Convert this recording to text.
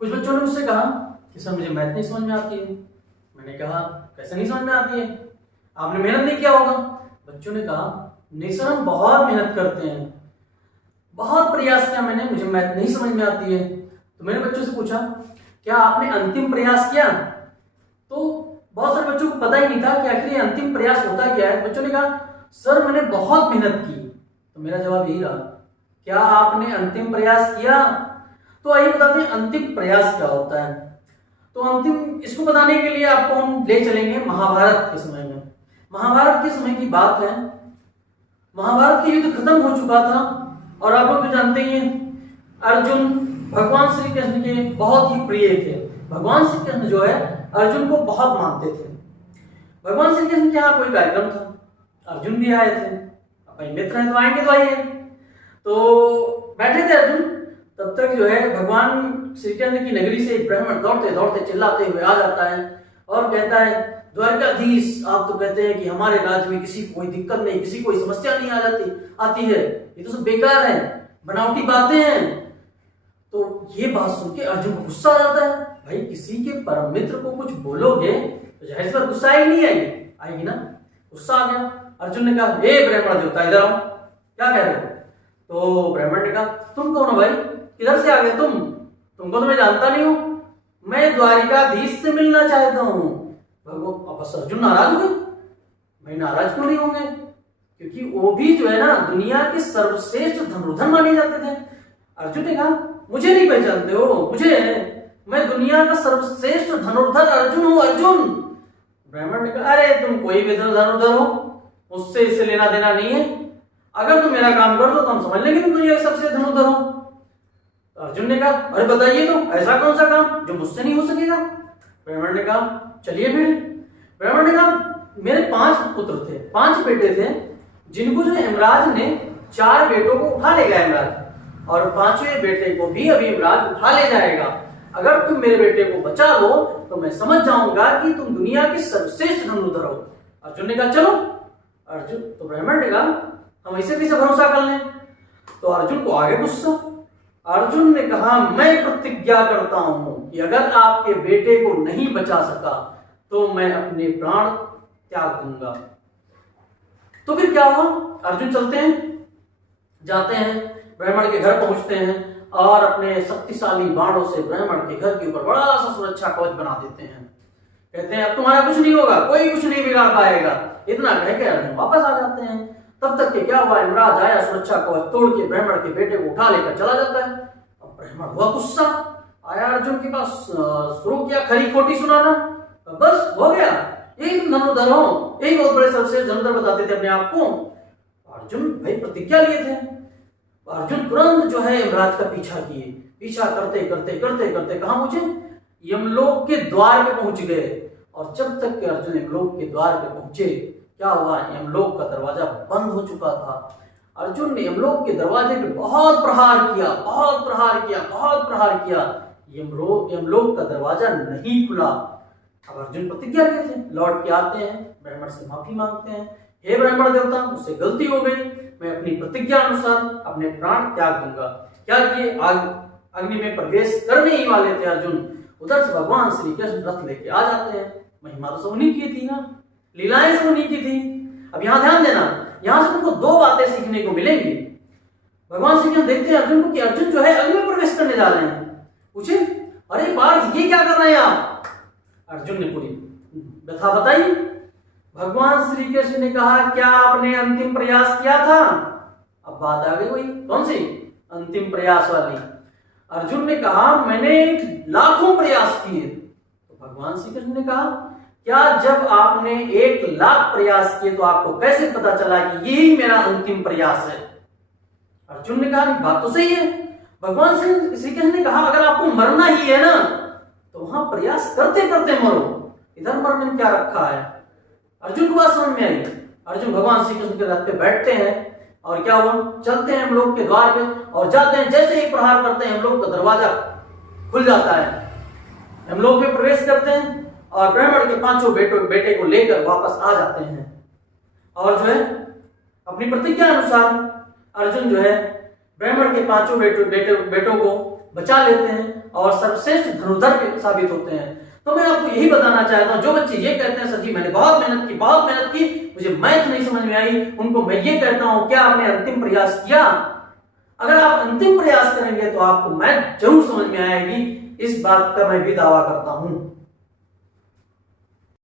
कुछ बच्चों ने मुझसे कहा कि सर मुझे मैथ नहीं समझ में आती है। मैंने कहा कैसे नहीं समझ में आती है, आपने मेहनत नहीं किया होगा। बच्चों ने कहा नहीं सर हम बहुत मेहनत करते हैं, बहुत प्रयास किया मैंने, मुझे मैथ नहीं समझ में आती है। तो मैंने बच्चों से पूछा क्या आपने अंतिम प्रयास किया? तो बहुत सारे बच्चों को पता ही नहीं था कि आखिर ये अंतिम प्रयास होता क्या है। बच्चों ने कहा सर मैंने बहुत मेहनत की। तो मेरा जवाब यही रहा, क्या आपने अंतिम प्रयास किया? तो आइए बताते हैं अंतिम प्रयास क्या होता है। तो अंतिम इसको बताने के लिए आपको हम ले चलेंगे महाभारत के समय में। महाभारत के समय की बात है, महाभारत का युद्ध खत्म हो चुका था और आप लोग तो जानते ही हैं अर्जुन भगवान श्री कृष्ण के बहुत ही प्रिय थे। भगवान श्री कृष्ण जो है अर्जुन को बहुत मानते थे। भगवान श्री कृष्ण के यहाँ कोई कार्यक्रम था, अर्जुन भी आए थे, अपने मित्र हैं तो आएंगे तो आइए। तो बैठे थे अर्जुन, तब तक जो है भगवान श्री कृष्ण की नगरी से ब्राह्मण दौड़ते दौड़ते चिल्लाते हुए आ जाता है और कहता है द्वारकाधीश आप तो कहते हैं कि हमारे राज्य में किसी को कोई दिक्कत नहीं, किसी कोई समस्या नहीं आती है, ये तो सब बेकार है, बनावटी बातें हैं। तो ये बात सुन के अर्जुन को गुस्सा आ जाता है। भाई किसी के परम मित्र को कुछ बोलोगे तो जाहिर सी बात गुस्सा आएगी नहीं आएगी ना। गुस्सा आ गया। अर्जुन ने कहा हे ब्राह्मण देवता इधर आओ, क्या कह रहे हो? तो ब्राह्मण ने कहा तुम कौन हो भाई, किधर से आ गए तुमको तो मैं जानता नहीं हूं, मैं द्वारिकाधीश से मिलना चाहता हूं। बस अर्जुन नाराज हो गए। भाई नाराज क्यों नहीं होंगे, क्योंकि वो भी जो है ना दुनिया के सर्वश्रेष्ठ धनुर्धर माने जाते थे। अर्जुन ने कहा मुझे नहीं पहचानते हो, मैं दुनिया का सर्वश्रेष्ठ धनुर्धर अर्जुन हूं, अर्जुन। ब्राह्मण ने कहा अरे तुम कोई भी धनुर्धर हो, मुझसे इससे लेना देना नहीं है, अगर तुम मेरा काम कर दो तो हम समझ लेंगे तुम दुनिया के सबसे धनुर्धर हो। अर्जुन ने कहा अरे बताइए तो ऐसा कौन सा काम जो मुझसे नहीं हो सकेगा? ब्राह्मण ने कहा चलिए फिर। ब्राह्मण ने कहा मेरे 5 पुत्र थे, 5 बेटे थे, जिनको जो यमराज ने 4 बेटों को उठा ले गया यमराज, और 5वें बेटे को भी अभी यमराज उठा ले जाएगा। अगर तुम मेरे बेटे को बचा लो तो मैं समझ जाऊंगा कि तुम दुनिया के सर्वश्रेष्ठ धनुर्धर हो। अर्जुन ने कहा चलो। अर्जुन तो ब्राह्मण ने कहा हम ऐसे कैसे भरोसा कर लें? तो अर्जुन को आगे गुस्सा। अर्जुन ने कहा मैं प्रतिज्ञा करता हूं कि अगर आपके बेटे को नहीं बचा सका तो मैं अपने प्राण त्याग दूंगा। तो फिर क्या हुआ? अर्जुन चलते हैं, जाते हैं, ब्राह्मण के घर पहुंचते हैं और अपने शक्तिशाली बाणों से ब्राह्मण के घर के ऊपर बड़ा सा सुरक्षा कवच बना देते हैं। कहते हैं अब तुम्हारा कुछ नहीं होगा, कोई कुछ नहीं बिगाड़ पाएगा। इतना कह के अर्जुन वापस आ जाते हैं। तब तक के क्या हुआ, यमराज आया, सुरक्षा कवच तोड़ के ब्राह्मण के बेटे को उठा लेकर चला जाता है। अब ब्राह्मण हुआ गुस्सा, आया अर्जुन के पास, शुरू किया खरी खोटी सुनाना। बस हो गया, यही तुम धनुर्धर हो, यही बहुत बड़े सर्वश्रेष्ठ धनुर्धर बताते थे अपने आप को। अर्जुन भाई प्रतिज्ञा लिए थे। अर्जुन तुरंत जो है यमराज का पीछा किए, पीछा करते करते करते करते कहां पहुंचे? यमलोक के द्वार पे पहुंच गए। और जब तक के अर्जुन यमलोक के द्वार पे पहुंचे, क्या हुआ, यमलोक का दरवाजा बंद हो चुका था। अर्जुन ने यमलोक के दरवाजे पे बहुत प्रहार किया, बहुत प्रहार किया, बहुत प्रहार किया, यमलोक का दरवाजा नहीं खुला। अब अर्जुन प्रतिज्ञा लिए थे, लौट के आते हैं, ब्राह्मण से माफी मांगते हैं, हे ब्राह्मण देवता मुझसे गलती हो गई, मैं अपनी प्रतिज्ञा अनुसार अपने प्राण त्याग दूंगा। क्या किए, अग्नि में प्रवेश करने ही वाले थे अर्जुन, उधर से भगवान श्री कृष्ण रथ लेके आ जाते हैं। महिमा तो सब उन्हीं की थी ना, लीलाएं सब उन्हीं की थी। अब यहाँ ध्यान देना, यहाँ से तुमको 2 बातें सीखने को मिलेंगी। भगवान श्री कृष्ण देखते हैं अर्जुन को कि अर्जुन जो है अग्नि में प्रवेश करने जा रहे हैं। पूछे अरे पार्थ ये क्या कर रहे हैं आप? अर्जुन ने पूरी व्यथा बताई। भगवान श्री कृष्ण ने कहा क्या आपने अंतिम प्रयास किया था? अब बात आ गई, वही कौन सी अंतिम प्रयास वाली। अर्जुन ने कहा मैंने लाखों प्रयास किए। तो भगवान श्री कृष्ण ने कहा क्या जब आपने 1 लाख प्रयास किए तो आपको कैसे पता चला कि यही मेरा अंतिम प्रयास है? अर्जुन ने कहा बात तो सही है। भगवान श्री कृष्ण ने कहा अगर आपको मरना ही है ना तो वहां प्रयास करते करते मरो, इधर मरने में क्या रखा है? अर्जुन को बात समझ में आई। अर्जुन भगवान श्री कृष्ण के रथ पे बैठते हैं और क्या हुआ, चलते हैं यमलोक के द्वार पे और जाते हैं, जैसे ही प्रहार करते हैं यमलोक का दरवाजा खुल जाता है, यमलोक में प्रवेश करते हैं और ब्राह्मण के 5 बेटे को लेकर वापस आ जाते हैं। और जो है अपनी प्रतिज्ञा अनुसार अर्जुन जो है ब्राह्मण के 5 बेटों को बचा लेते हैं और सर्वश्रेष्ठ धनुर्धर साबित होते हैं। तो मैं आपको यही बताना चाहता हूं, जो बच्चे ये कहते हैं सर जी मैंने बहुत मेहनत की, मुझे मैथ नहीं समझ में आई, उनको मैं ये कहता हूं क्या आपने अंतिम प्रयास किया? अगर आप अंतिम प्रयास करेंगे तो आपको मैथ जरूर समझ में आएगी, इस बात का मैं भी दावा करता हूं।